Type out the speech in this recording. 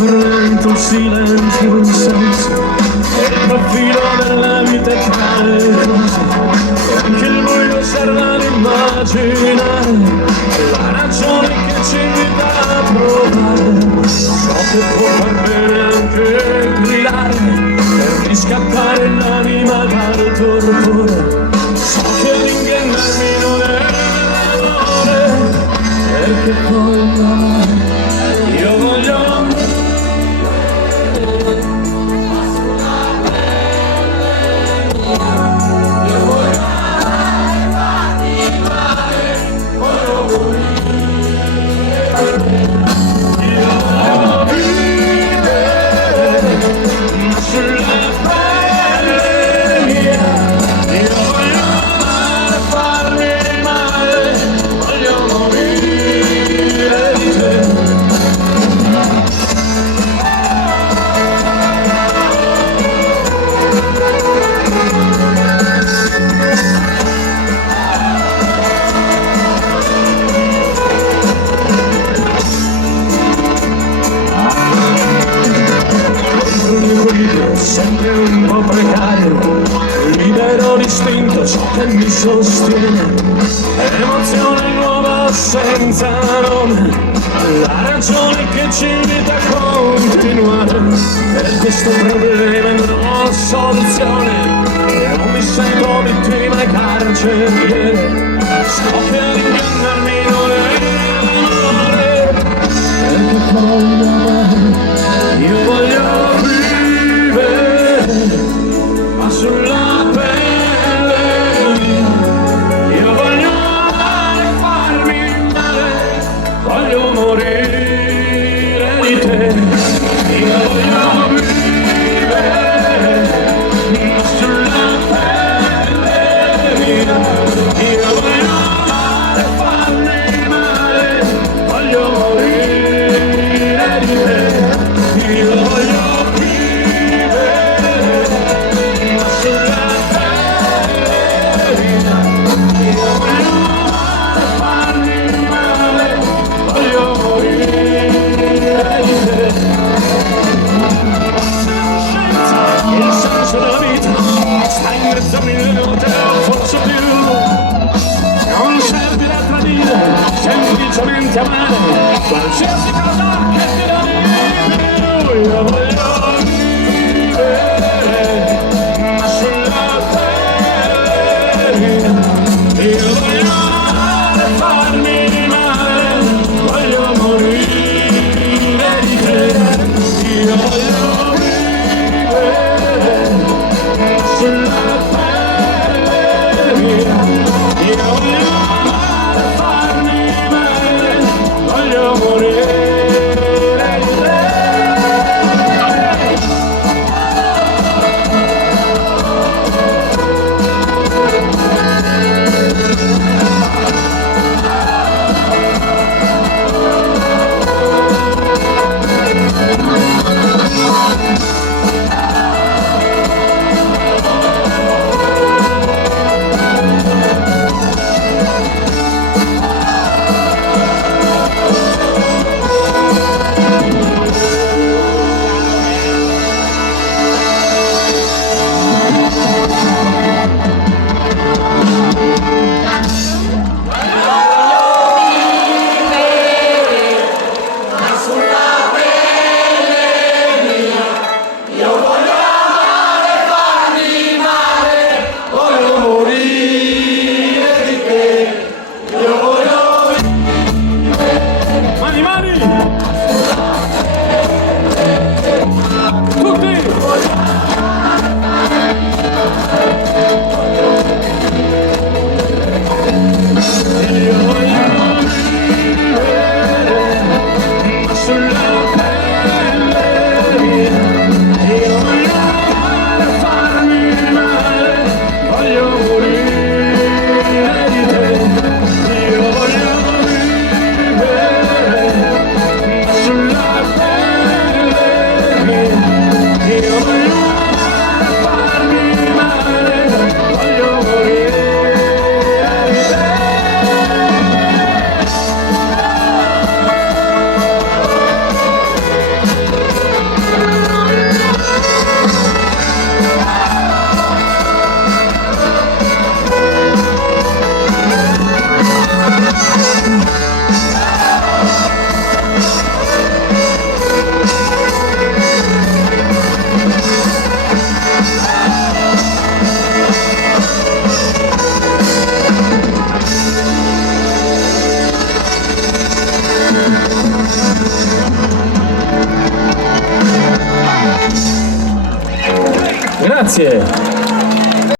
tormento il silenzio del senso e il profilo della vita tra le cose, anche il buio serve ad immaginare la ragione che ci invita a provare. So che può far bene anche gridare per riscattare l'anima dal torpore. So che ingannarmi non è l'amore, perché voglio amare, io voglio amare. Sempre un po' precario, libero distinto ciò che mi sostiene, emozione nuova senza nome, la ragione che ci invita a continuare. Per questo problema non ho soluzione, non mi sento vittima e carceriere. So che ingannarmi non è l'amore, perché voglio amare, io voglio sulla pelle mia, io voglio amare e farmi male, voglio morire di te, io voglio vivere sulla pelle mia, io voglio amare e farmi male, voglio morire di te, io voglio della vita, sta in mezzo a mille note o forse più, non servirà a tradire, semplicemente amare, qualsiasi cosa che ti dà di più. Io voglio vivere, ma sulla pelle mia, io voglio amare e farmi male, voglio morire di te, io voglio sulla pelle mia, io voglio amare e farmi male, voglio morire Grazie.